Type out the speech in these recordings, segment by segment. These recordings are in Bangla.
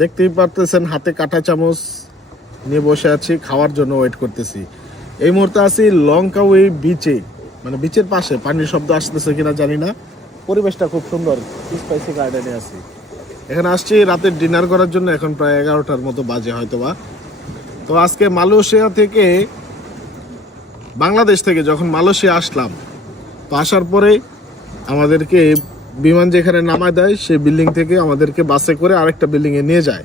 দেখতেই পারতেছেন হাতে কাঁটা চামচ নিয়ে বসে আছি, খাওয়ার জন্য ওয়েট করতেছি। এই মুহূর্তে আছি লঙ্কাউই বিচে, মানে বিচের পাশে। পানির শব্দ আসতেছে কিনা জানি না, পরিবেশটা খুব সুন্দর। স্পাইসি গার্ডেনে আছি, এখানে আসছি রাতের ডিনার করার জন্য। এখন প্রায় 11টার মতো বাজে হয়তোবা। তো আজকে মালয়েশিয়া থেকে, বাংলাদেশ থেকে যখন মালয়েশিয়া আসলাম, তো আসার পরে আমাদেরকে বিমান যেখানে নামায় দেয় সেই বিল্ডিং থেকে আমাদেরকে বাসে করে আরেকটা বিল্ডিংয়ে নিয়ে যায়।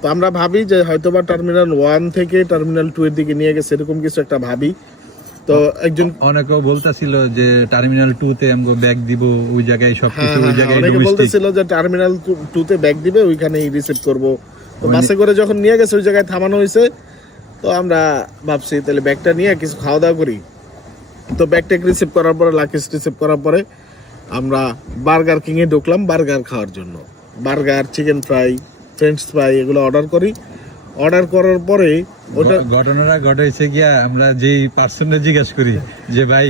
তো আমরা ভাবি যে হয়তোবা টার্মিনাল 1 থেকে টার্মিনাল 2 এর দিকে নিয়ে গেছে, এরকম কিছু একটা ভাবি। তো একজন অনেকেও বলতাছিল যে টার্মিনাল 2 তে আমগো ব্যাগ দিব, ওই জায়গায় সবকিছু ওই জায়গায় অনেকে বলতেছিল যে টার্মিনাল 2 তে ব্যাগ দিবে, ওইখানেই রিসিভ করব। তো বাসে করে যখন নিয়ে গেছে ওই জায়গায় থামানো হয়েছে, তো আমরা ভাবছি তাহলে ব্যাগটা নিয়ে কিছু খাওয়া দাওয়া করি। তো ব্যাগটা রিসিভ করার পরে, লাকিজ রিসিভ করার পরে আমরা বার্গার কিং এ ঢুকলাম বার্গার খাওয়ার জন্য। Burger, chicken fry, French fry এগুলো অর্ডার করি। অর্ডার করার পরে ওটা ঘটনাটা ঘটেছে গিয়া, আমরা যেই পার্সনটা জিজ্ঞেস করি যে ভাই,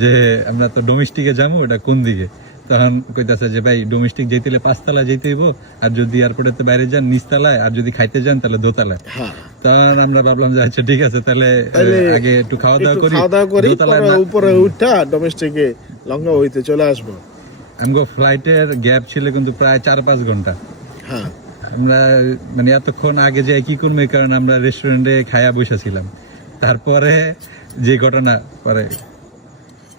যে আমরা তো ডোমেস্টিকে যাবো, ওটা কোন দিকে, তখন কইতাছে যে ভাই ডোমেস্টিক যেতে হলে 5 তলা যেতে হইব, আর যদি এয়ারপোর্টের বাইরে যান নিচতলায়, আর যদি খাইতে যান তাহলে দোতলায়। তখন আমরা ভাবলাম যে আচ্ছা ঠিক আছে, তাহলে আগে একটু খাওয়া দাওয়া করি, উপরে উঠা ডোমেস্টিকে লঙ্কা হইতে চলে আসবো। আমগো ফ্লাইটের গ্যাপ ছিল কিন্তু প্রায় 4-5 ঘন্টা। হ্যাঁ, আমরা মানে এতক্ষণ আগে যে কি করবো, এই কারণে আমরা রেস্টুরেন্টে খায়া বসেছিলাম। তারপরে যে ঘটনা পরে,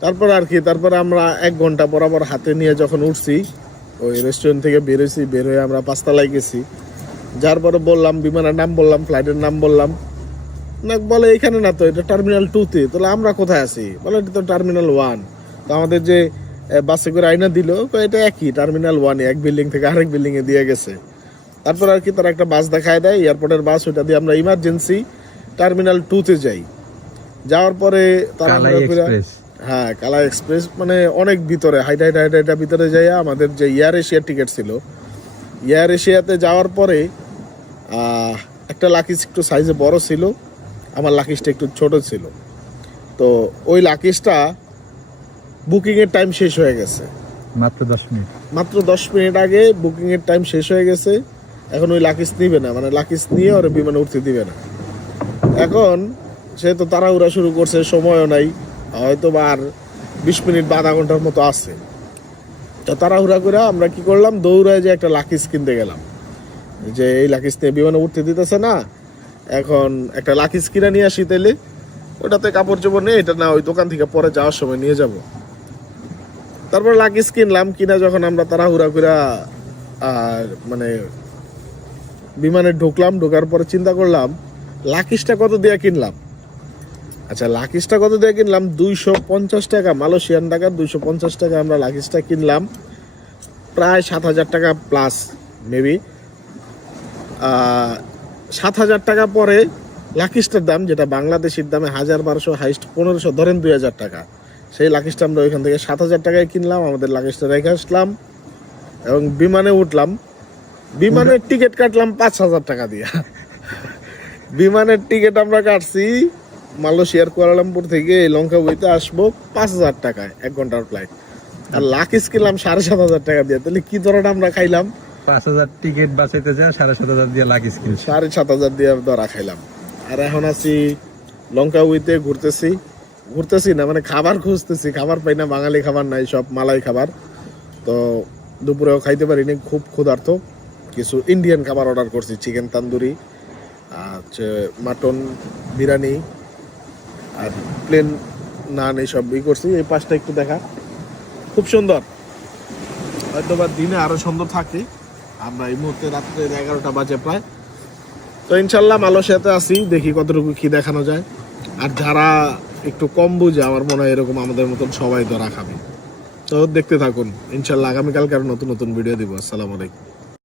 তারপর আর কি, তারপর আমরা 1 ঘন্টা বরাবর হাতে নিয়ে যখন উঠছি ওই রেস্টুরেন্ট থেকে বেরোইছি, বের হয়ে আমরা 5 তলায় গেছি। যার পরে বললাম, বিমানের নাম বললাম, ফ্লাইটের নাম বললাম, না বলে এখানে না, তো এটা টার্মিনাল 2 তে। তাহলে আমরা কোথায় আছি? বলে এটা তো টার্মিনাল 1। তো আমাদের যে বাসে করে আইনা দিল, এটা একই টার্মিনাল 1, এক বিল্ডিং থেকে আরেক বিল্ডিং এ দিয়ে গেছে। তারপর আর কি তারা একটা বাস দেখায় দেয়, এয়ারপোর্টের বাস, ওইটা দিয়ে আমরা ইমার্জেন্সি টার্মিনাল 2 তে যাই। যাওয়ার পরে তারা, হ্যাঁ কালা এক্সপ্রেস, মানে অনেক ভিতরে হাইটা ভিতরে যাইয়া আমাদের যে এয়ার এশিয়া টিকিট ছিল, এয়ার এশিয়াতে যাওয়ার পরে একটা লাকিজ একটু সাইজে বড় ছিল, আমার লাকিজটা একটু ছোট ছিল। তো ওই লাকিজটা বুকিং এর টাইম শেষ হয়ে গেছে, মাত্র 10 মিনিট আগে বুকিং এর টাইম শেষ হয়ে গেছে। এখন ওই লাকিজ নিবে না, মানে লাকিজ নিয়ে ওরা বিমানে উঠতে দিবে না। এখন সে তো তাড়াহুড়া শুরু করছে, সময়ও নাই, হয়তো বা আর 20 মিনিট বা আধা ঘন্টার মতো আছে। তো তাড়াহুড়া করে আমরা কি করলাম, দৌড়ায় যে একটা লাকিজ কিনতে গেলাম, যে এই লাকিজ নিয়ে বিমানে উঠতে দিতেছে না, এখন একটা লাকিজ কিনে নিয়ে আসি, তাইলে ওটাতে কাপড় চোপড় নেই, এটা না ওই দোকান থেকে পরে যাওয়ার সময় নিয়ে যাব। তারপর লাকিজ কিনলাম, কিনা যখন আমরা তাড়াহুড়া করে আর মানে বিমানে ঢুকলাম, ঢোকার পরে চিন্তা করলাম লাকিজটা কত দিয়ে কিনলাম। আচ্ছা, লাকিজটা কত দিয়ে কিনলাম? 250 টাকা, মালয়েশিয়ান টাকা 250 টাকা আমরা লাকিজটা কিনলাম। প্রায় 7,000 টাকা প্লাস, মেবি 7,000 টাকা পরে লাকিজটার দাম, যেটা বাংলাদেশের দামে 1,000-1,200, হাইস্ট 1,500, ধরেন 2,000 টাকা। সেই লাকিজটা আমরা ওইখান থেকে 7,000 টাকায় কিনলাম, আমাদের লাকিজটা রেখে আসলাম এবং বিমানে উঠলাম। বিমানের টিকিট কাটলাম 5,000 টাকা দিয়ে। বিমানের টিকিট আমরা কাটছি মালয়েশিয়ার কুয়ালালামপুর থেকে লঙ্কাউইতে আসবো 5,000 টাকায়, 1 ঘন্টার ফ্লাইট। আর লাকিজ কিনলাম 7,500 টাকা দিয়ে। তাহলে কি ধরনের আমরা খাইলাম? 5,000 টিকিট বাঁচাইতে যায়, 7,500 দিয়ে লাকিজ কিনছি, 7,500 দিয়ে ধরা খাইলাম। আর এখন আছি লঙ্কাউইতে, ঘুরতেছি না, মানে খাবার খুঁজতেছি, খাবার পাই না, বাঙালি খাবার নাই, সব মালাই খাবার। তো দুপুরেও খাইতে পারিনি, খুব ক্ষুধার্ত। কিছু ইন্ডিয়ান খাবার অর্ডার করছি, চিকেন তান্দুরি, মাটন বিরিয়ানি আর প্লেন নান, এইসব করছি। এই পাশটা একটু দেখা, খুব সুন্দর, হয়তো বা দিনে আরো সুন্দর থাকে। আমরা এই মুহূর্তে রাত্রে 11টা বাজে প্রায়। তো ইনশাল্লাহ মালয়েশিয়াতে আছি, দেখি কতটুকু কি দেখানো যায়। আর যারা একটু কম বুঝে, আমার মনে হয় এরকম আমাদের মতন সবাই ধরা খাবে। তো দেখতে থাকুন, ইনশাল্লাহ আগামীকালকে আরো নতুন নতুন ভিডিও দিব। আসসালামু আলাইকুম।